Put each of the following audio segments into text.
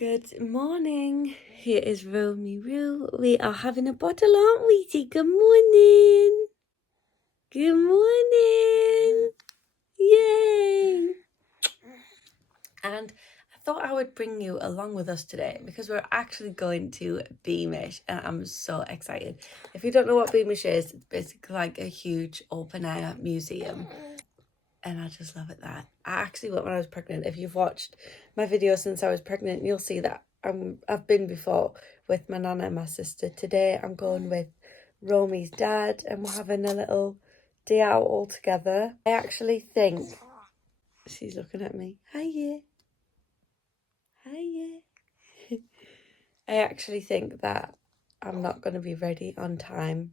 Good morning. Here is Romy Roo. We are having a bottle, aren't we? Say good morning. Good morning. Yay. And I thought I would bring you along with us today because we're actually going to Beamish and I'm so excited. If you don't know what Beamish is, it's basically like a huge open air museum. And I just love it that. I actually went when I was pregnant. If you've watched my video since I was pregnant, you'll see that I've been before with my nana and my sister. Today I'm going with Romy's dad and we're having a little day out all together. I actually think... She's looking at me. Hiya. Hiya. I actually think that I'm not going to be ready on time.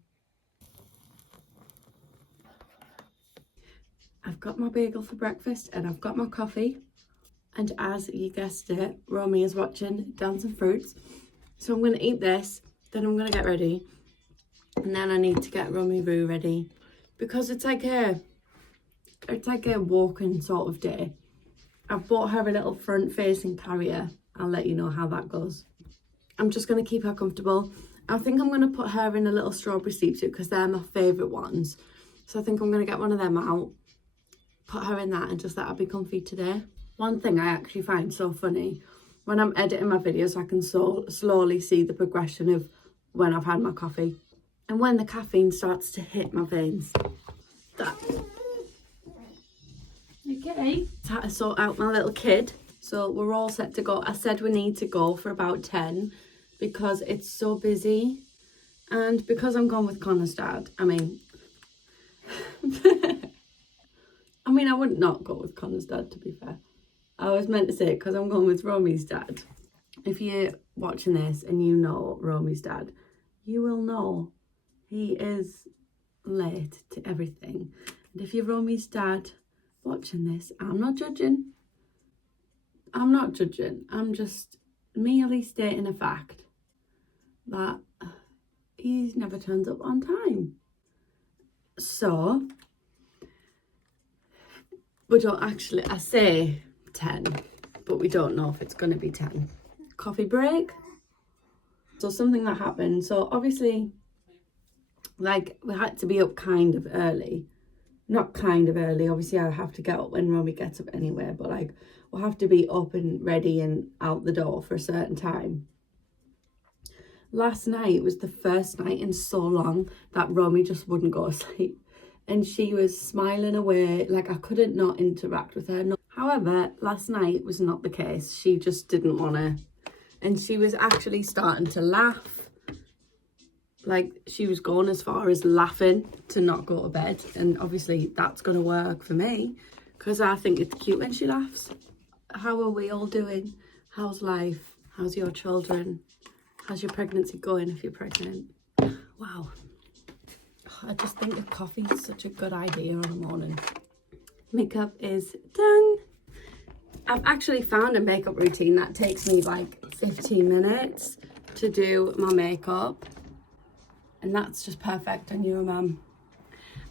I've got my bagel for breakfast and I've got my coffee. And as you guessed it, Romy is watching Dancing Fruits. So I'm going to eat this, then I'm going to get ready. And then I need to get Romy Roo ready. Because it's like a walking sort of day. I've bought her a little front-facing carrier. I'll let you know how that goes. I'm just going to keep her comfortable. I think I'm going to put her in a little strawberry sleep suit because they're my favourite ones. So I think I'm going to get one of them out. Put her in that and just let her be comfy today. One thing I actually find so funny, when I'm editing my videos, I can slowly see the progression of when I've had my coffee. And when the caffeine starts to hit my veins. That. Okay. I had to sort out my little kid. So we're all set to go. I said we need to go for about 10 because it's so busy. And because I'm gone with Connor's dad, I would not go with Connor's dad, to be fair. I was meant to say it because I'm going with Romy's dad. If you're watching this and you know Romy's dad, you will know he is late to everything. And if you're Romy's dad watching this, I'm not judging. I'm just merely stating a fact that he's never turns up on time. So, we don't actually, I say 10, but we don't know if it's going to be 10. Coffee break. So something that happened. So obviously, like, we had to be up kind of early. Not kind of early. Obviously, I have to get up when Romy gets up anyway. But like, we'll have to be up and ready and out the door for a certain time. Last night was the first night in so long that Romy just wouldn't go to sleep. And she was smiling away, like I couldn't not interact with her. No. However, last night was not the case. She just didn't want to. And she was actually starting to laugh. Like, she was going as far as laughing to not go to bed. And obviously, that's going to work for me. Because I think it's cute when she laughs. How are we all doing? How's life? How's your children? How's your pregnancy going if you're pregnant? Wow. I just think a coffee is such a good idea on a morning. Makeup is done. I've actually found a makeup routine that takes me like 15 minutes to do my makeup. And that's just perfect on you, mum.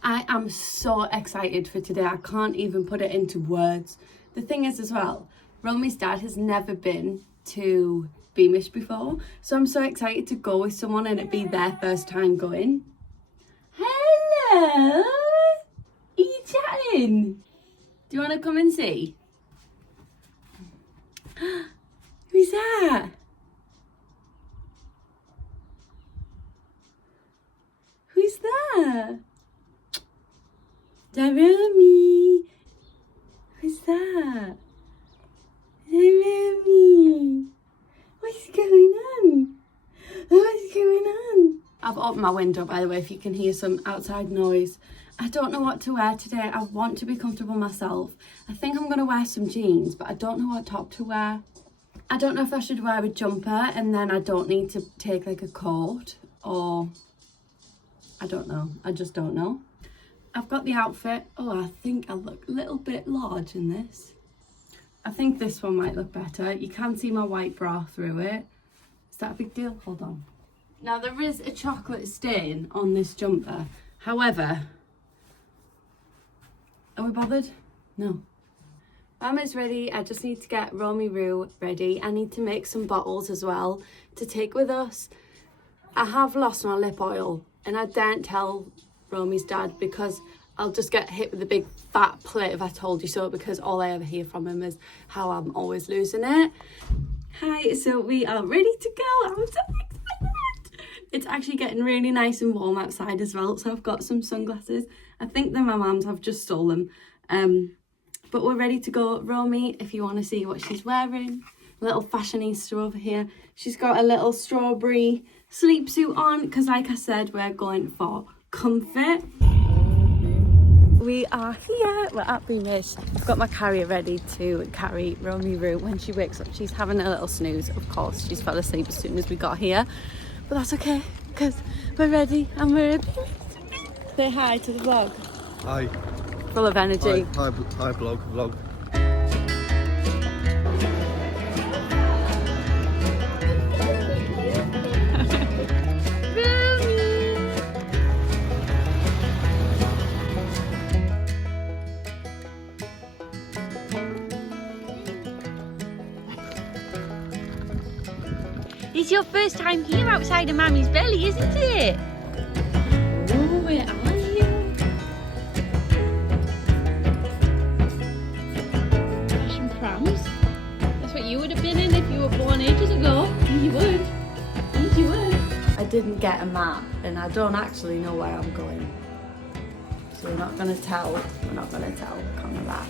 I am so excited for today. I can't even put it into words. The thing is as well, Romy's dad has never been to Beamish before. So I'm so excited to go with someone and it be their first time going. Hello! Are you chatting? Do you want to come and see? Who's that? Who's that? Romy. Who's that? Romy. What's going on? What's going on? I've opened my window, by the way, if you can hear some outside noise. I don't know what to wear today. I want to be comfortable myself. I think I'm going to wear some jeans, but I don't know what top to wear. I don't know if I should wear a jumper and then I don't need to take like a coat, or I don't know. I just don't know. I've got the outfit. Oh, I think I look a little bit large in this. I think this one might look better. You can see my white bra through it. Is that a big deal? Hold on. Now, there is a chocolate stain on this jumper. However, are we bothered? No. Mama's ready. I just need to get Romy Roo ready. I need to make some bottles as well to take with us. I have lost my lip oil and I daren't tell Romy's dad because I'll just get hit with a big fat plate if I told you so, because all I ever hear from him is how I'm always losing it. Hi, so we are ready to go. I'm so excited. It's actually getting really nice and warm outside as well, so I've got some sunglasses. I think they're my mum's, I've just stole them. But we're ready to go. Romy, if you want to see what she's wearing, little fashionista over here. She's got a little strawberry sleep suit on because, like I said, we're going for comfort. We are here. We're at Beamish. I've got my carrier ready to carry Romy Roo when she wakes up. She's having a little snooze, of course. She's fell asleep as soon as we got here. But that's okay because we're ready and we're at Beamish. Say hi to the vlog. Hi. Full of energy. Hi vlog. It's your first time here outside of Mammy's belly, isn't it? Oh, where are you? Fashion prams? That's what you would have been in if you were born ages ago. You would. Yes, you would. I didn't get a map and I don't actually know where I'm going. So we're not going to tell. We're not going to tell on the map.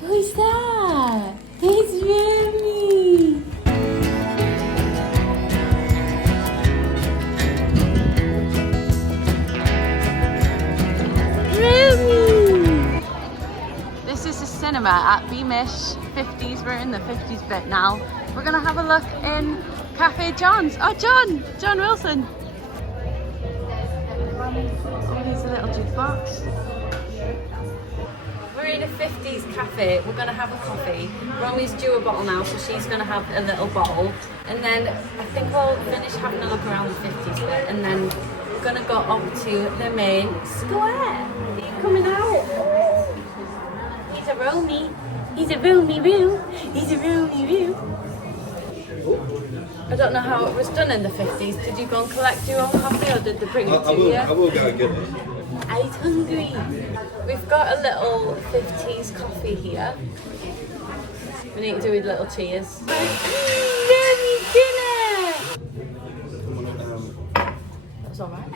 Who's that? It's Romee. This is the cinema at Beamish 50s. We're in the 50s bit now. We're gonna have a look in Cafe John's. Oh, John Wilson. Oh, here's a little jukebox. We're in a 50s cafe. We're gonna have a coffee. Romy's due a bottle now, so she's gonna have a little bottle. And then I think we'll finish having a look around the 50s bit, and then we're gonna go up to the main square. Are you coming out? He's a Romee. He's a Romee Roo. He's a Romee Roo. I don't know how it was done in the 50s. Did you go and collect your own coffee or did they bring it to you? I will go and get it. I'm hungry. We've got a little 50s coffee here. We need to do with little cheers. Yummy dinner! That's alright.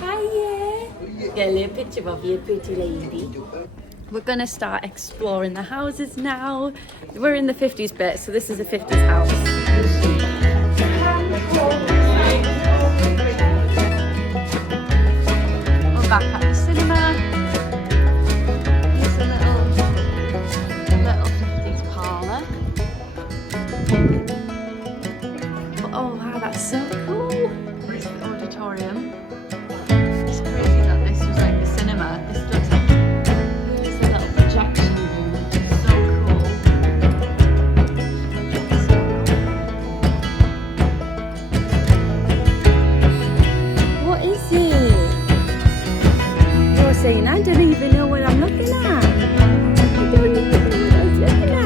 Hiya! Get a little picture of you, pretty lady. We're gonna start exploring the houses now. We're in the 50s bit, so this is a 50s house. We're back at the cinema. Here's a little 50s parlour. Oh wow, that's so cool. Here's the auditorium. It's crazy that this was like the cinema. This looks like here's the little projection room. It's so cool. What is it? You're saying I don't even know what I'm looking at. I don't even know what I was looking at.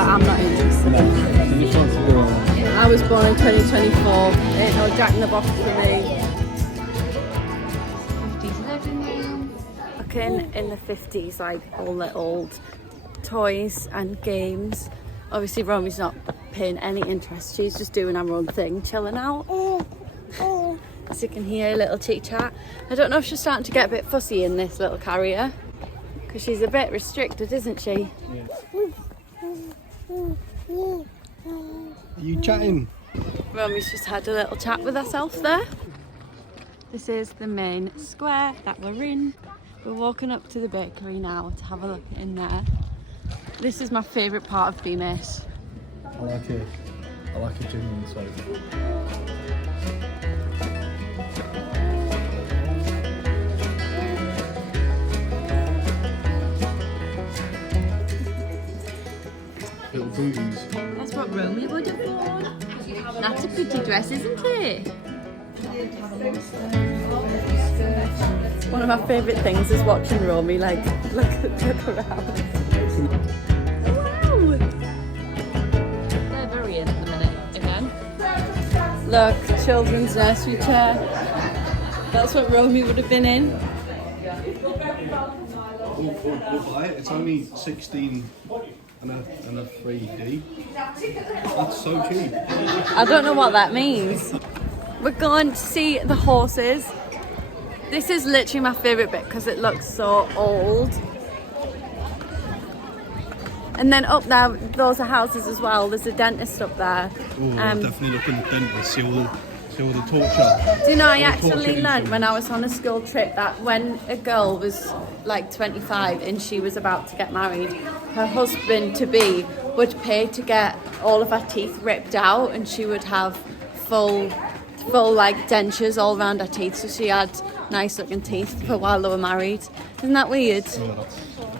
I'm not interested. I was born in 2024. Ain't no Jack in the Box for me. 50s living room. Looking in the 50s, like all the old toys and games. Obviously, Romy's not paying any interest. She's just doing her own thing, chilling out. As you can hear, a little Chit Chat. I don't know if she's starting to get a bit fussy in this little carrier because she's a bit restricted, isn't she? Yeah. Are you chatting? Romy's just had a little chat with herself there. This is the main square that we're in. We're walking up to the bakery now to have a look in there. This is my favourite part of Beamish. I like it. I like it genuinely so. what Romy would have worn. That's a pretty dress, isn't it? One of my favourite things is watching Romy like look around. Wow! They're very in at the minute again. Look, children's nursery chair. That's what Romy would have been in. We'll buy it. It's only 16 and a 3D. That's so cheap. I don't know what that means. We're going to see the horses. This is literally my favourite bit because it looks so old. And then up there, those are houses as well. There's a dentist up there. Oh, definitely looking at the dentist. See all the torture. Do you know, I actually learned when I was on a school trip that when a girl was like 25 and she was about to get married, her husband-to-be would pay to get all of her teeth ripped out, and she would have full like dentures all around her teeth, so she had nice looking teeth for while they were married. Isn't that weird? Yeah, that's horrible.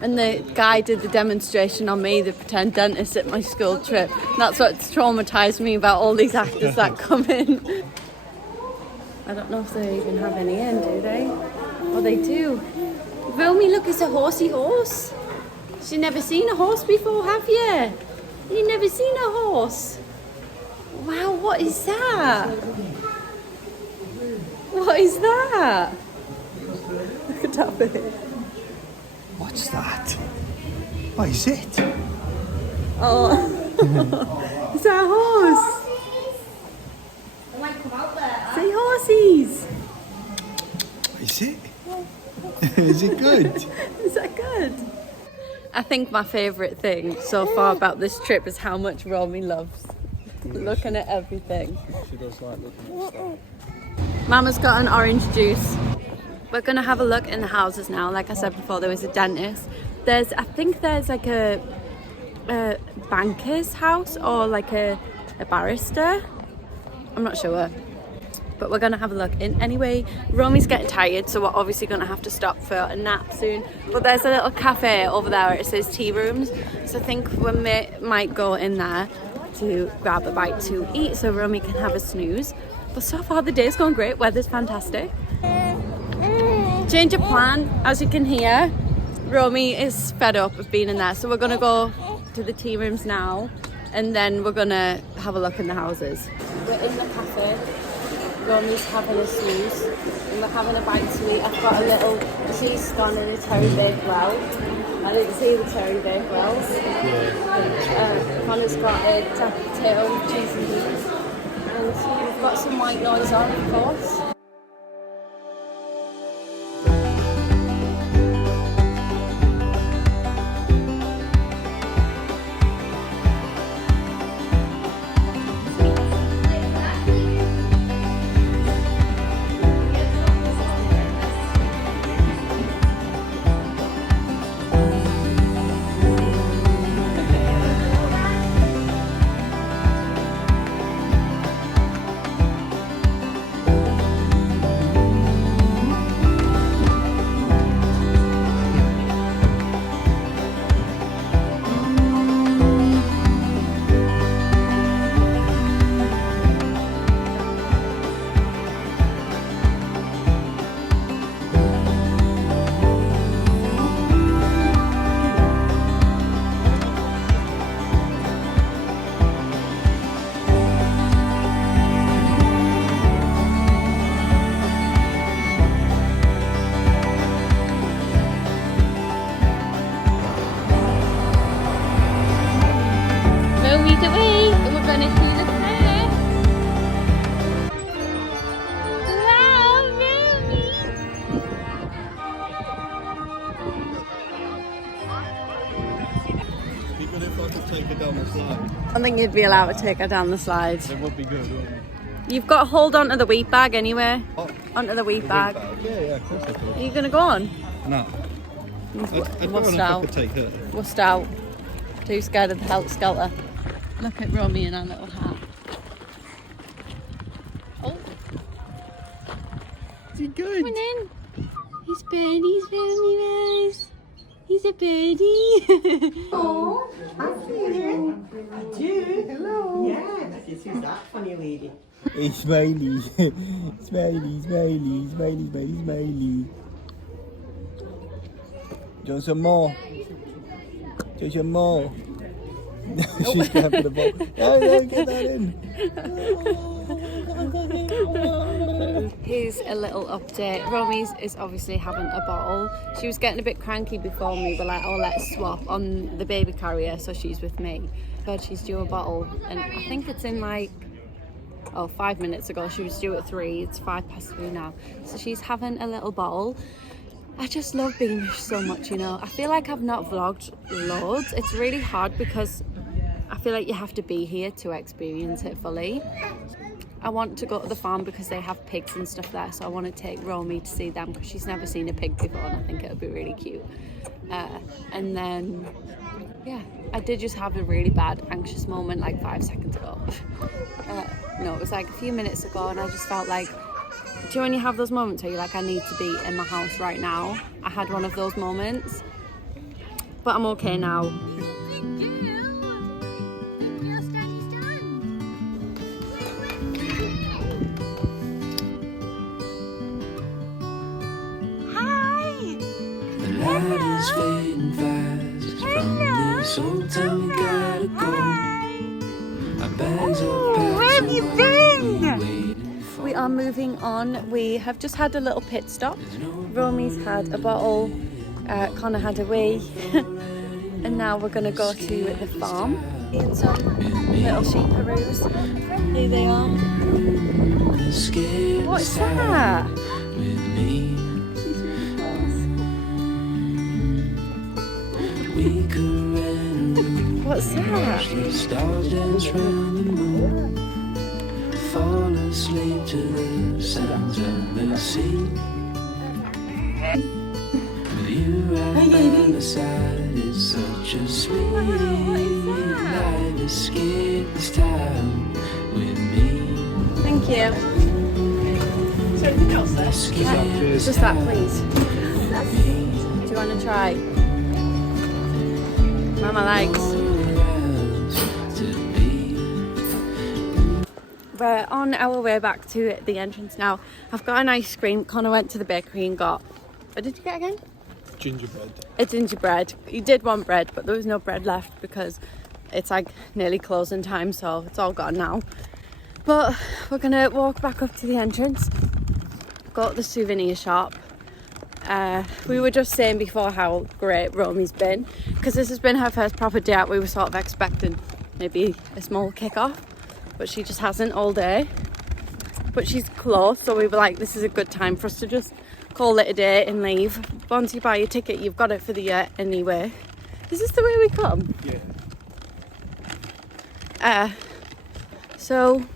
And the guy did the demonstration on me, the pretend dentist at my school trip. And that's what's traumatised me about all these actors that come in. I don't know if they even have any in, do they? Oh, they do. Romy, look, it's a horsey horse. You've never seen a horse before, have you? You've never seen a horse? Wow, what is that? What is that? Look at that bit. What's that? What is it? Oh, is that a horse? Say horsies. What is it? Is it good? Is that good? I think my favourite thing so far about this trip is how much Romy loves looking at everything. She does like looking at stuff. Mama's got an orange juice. We're going to have a look in the houses now. Like I said before, there was a dentist. I think there's like a banker's house or like a barrister. I'm not sure. But we're going to have a look in. Anyway, Romy's getting tired, so we're obviously going to have to stop for a nap soon. But there's a little cafe over there where it says tea rooms. So I think we might go in there to grab a bite to eat so Romy can have a snooze. But so far the day's going great. Weather's fantastic. Change of plan, as you can hear. Romy is fed up of being in there, so we're going to go to the tea rooms now and then we're going to have a look in the houses. We're in the cafe. Romy's having a snooze and we're having a bite to eat. I've got a little cheese scone and a cherry baked well. I didn't see the cherry baked wells. Connor's got a potato with cheese and beans. And we've got some white noise on, of course. I think you'd be allowed to take her down the slide. It would be good, wouldn't it? You've got to hold on to the wheat bag anyway. Oh, Onto the wheat bag. Yeah, of course I could. Are you going to go on? No. I'd Wussed go on if I could take her. Wussed out. Too scared of the helter-skelter. Look at Romy in her little hat. Oh. Is he good? Come on in. He's pretty, he's very nice. He's a birdie. Oh, I see you. I do. Hello. Yes. Who's that funny lady? Hey, Smiley. Smiley, smiley, smiley, smiley, smiley. Do you want some more? Do you want some more? She's going for the ball. No, get that in. Here's a little update. Romy's is obviously having a bottle. She was getting a bit cranky before me, but like, oh, let's swap on the baby carrier, so she's with me. But she's due a bottle, and I think it's in like, 5 minutes ago. She was due at 3. It's 3:05 now. So she's having a little bottle. I just love Beamish so much, you know. I feel like I've not vlogged loads. It's really hard because I feel like you have to be here to experience it fully. I want to go to the farm because they have pigs and stuff there, so I want to take Romy to see them because she's never seen a pig before, and I think it would be really cute. And then, yeah, I did just have a really bad anxious moment like 5 seconds ago. No, it was like a few minutes ago, and I just felt like, do you know when you have those moments where you're like, I need to be in my house right now? I had one of those moments, but I'm okay now. Is fading fast from this old town. We gotta go. Our bags are packed. Where have you been? We are moving on. We have just had a little pit stop. Romy's had a bottle, Connor had a wee, and now we're gonna go to the farm. And some little sheeparoos. Here they are. What's that? What's that? The stars dance round the moon. Fall asleep to the sounds of the sea. With you right by my side, it's such a sweet life. Escape this time with me. Thank you. Is there anything else there? Just that, please. Do you want to try? Mama likes. We're on our way back to the entrance now. I've got an ice cream. Connor went to the bakery and got, what did you get again? Gingerbread. A gingerbread. He did want bread, but there was no bread left because it's like nearly closing time, so it's all gone now. But we're gonna walk back up to the entrance, go to the souvenir shop. We were just saying before how great Romy's been, because this has been her first proper day out. We were sort of expecting maybe a small kick-off, but she just hasn't all day. But she's close, so we were like, this is a good time for us to just call it a day and leave. Once you buy your ticket, you've got it for the year anyway. Is this the way we come? Yeah. So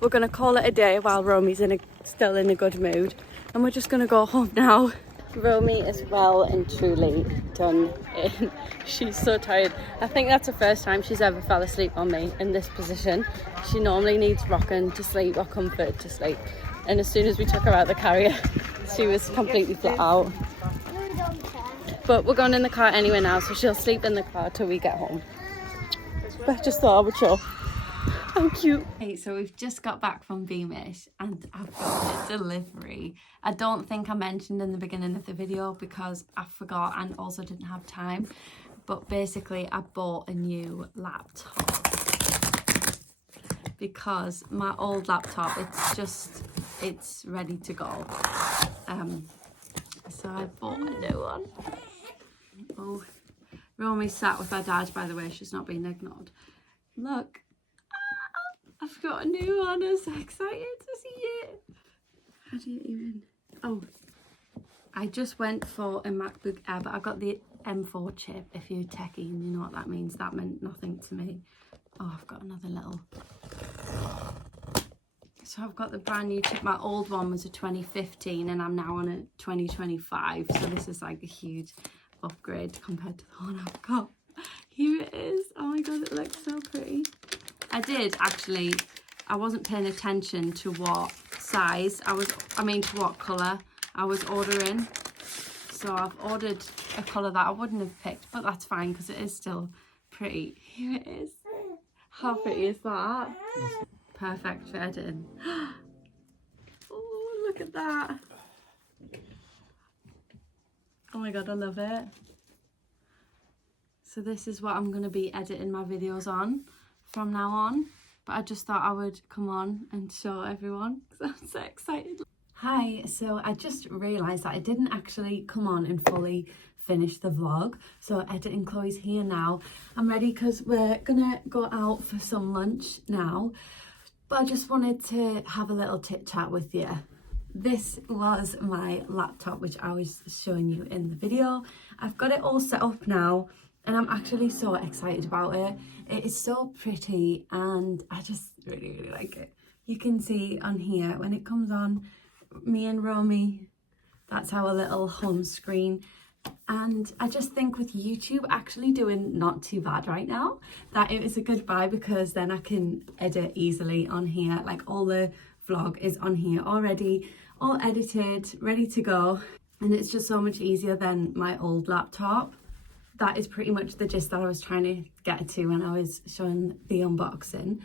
we're gonna call it a day while Romy's still in a good mood, and we're just gonna go home now. Romy is well and truly done in. She's so tired. I think that's the first time she's ever fell asleep on me in this position. She normally needs rocking to sleep or comfort to sleep, and as soon as we took her out the carrier, she was completely flat out. But we're going in the car anyway now, so she'll sleep in the car till we get home. But I just thought I would show how cute. Hey, so we've just got back from Beamish and I've got a delivery. I don't think I mentioned in the beginning of the video because I forgot and also didn't have time. But basically I bought a new laptop because my old laptop, it's ready to go. So I bought a new one. Oh, Romy sat with her dad, by the way. She's not being ignored. Look, I've got a new one. I'm so excited to see it. How do you even... Oh, I just went for a MacBook Air, but I got the M4 chip. If you're techie and you know what that means, that meant nothing to me. Oh, I've got another little... So I've got the brand new chip. My old one was a 2015 and I'm now on a 2025. So this is like a huge upgrade compared to the one I've got. Here it is. Oh my god, it looks so pretty. I wasn't paying attention to what size to what colour I was ordering. so I've ordered a colour that I wouldn't have picked, but that's fine because it is still pretty. Here it is. How pretty is that? Perfect for editing. Oh, look at that. Oh my god, I love it. So this is what I'm going to be editing my videos on from now on. But I just thought I would come on and show everyone because I'm so excited. Hi, so I just realised that I didn't actually come on and fully finish the vlog. So editing Chloe's here now. I'm ready because we're gonna go out for some lunch now. But I just wanted to have a little chit chat with you. This was my laptop, which I was showing you in the video. I've got it all set up now and I'm actually so excited about it. It is so pretty and I just really like it. You can see on here when it comes on, me and Romy, that's our little home screen. And I just think with YouTube actually doing not too bad right now, that it is a good buy because then I can edit easily on here. Like all the vlog is on here already, all edited, ready to go. And it's just so much easier than my old laptop. That is pretty much the gist that I was trying to get to when I was showing the unboxing.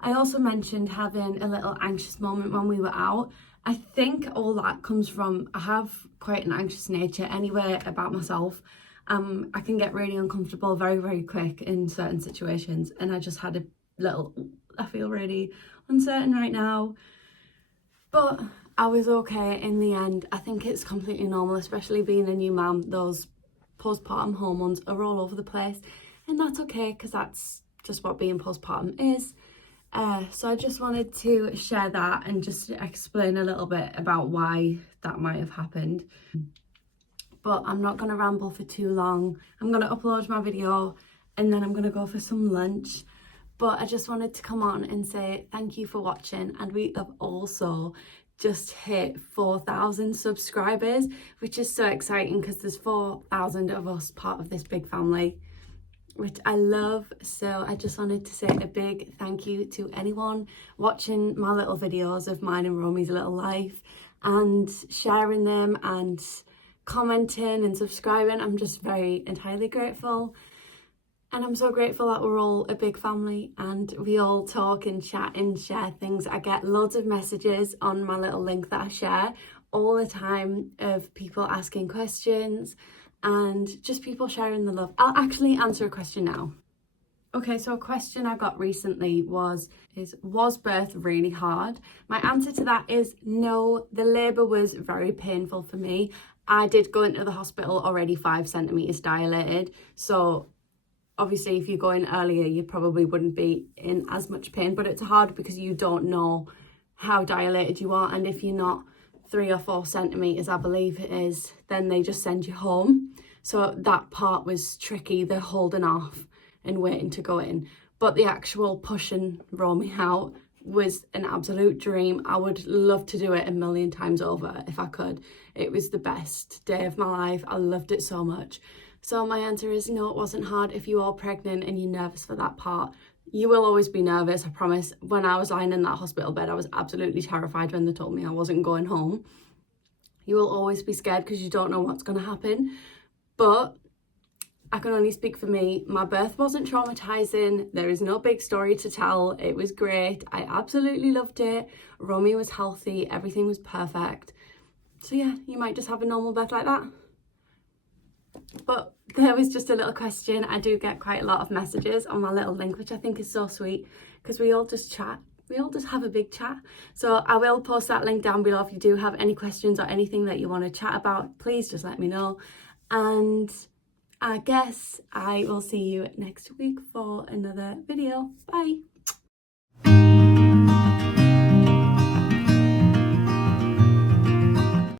I also mentioned having a little anxious moment when we were out. I think all that comes from, I have quite an anxious nature anyway about myself. I can get really uncomfortable very quick in certain situations, and I just had a little, I feel really uncertain right now. But I was okay in the end. I think it's completely normal, especially being a new mum. Those postpartum hormones are all over the place, and that's okay because that's just what being postpartum is. So I just wanted to share that and just explain a little bit about why that might have happened. But I'm not going to ramble for too long. I'm going to upload my video and then I'm going to go for some lunch. But I just wanted to come on and say thank you for watching. And we have also just hit 4,000 subscribers, which is so exciting because there's 4,000 of us part of this big family, which I love. So I just wanted to say a big thank you to anyone watching my little videos of mine and Romy's little life and sharing them and commenting and subscribing. I'm just very entirely grateful. And I'm so grateful that we're all a big family and we all talk and chat and share things. I get loads of messages on my little link that I share all the time of people asking questions and just people sharing the love. I'll actually answer a question now. Okay, so a question I got recently was birth really hard? My answer to that is no, the labour was very painful for me. I did go into the hospital already 5 centimetres dilated, so obviously if you go in earlier you probably wouldn't be in as much pain, but it's hard because you don't know how dilated you are, and if you're not 3 or 4 centimetres, I believe it is, then they just send you home. So that part was tricky, the holding off and waiting to go in. But the actual pushing Romy out was an absolute dream. I would love to do it a million times over if I could. It was the best day of my life. I loved it so much. So my answer is no, it wasn't hard. If you are pregnant and you're nervous for that part, you will always be nervous, I promise. When I was lying in that hospital bed, I was absolutely terrified when they told me I wasn't going home. You will always be scared because you don't know what's going to happen. But I can only speak for me. My birth wasn't traumatizing. There is no big story to tell. It was great. I absolutely loved it. Romy was healthy. Everything was perfect. So yeah, you might just have a normal birth like that. But there was just a little question. I do get quite a lot of messages on my little link, which I think is so sweet because we all just chat. We all just have a big chat. So I will post that link down below. If you do have any questions or anything that you want to chat about, please just let me know. And I guess I will see you next week for another video. Bye.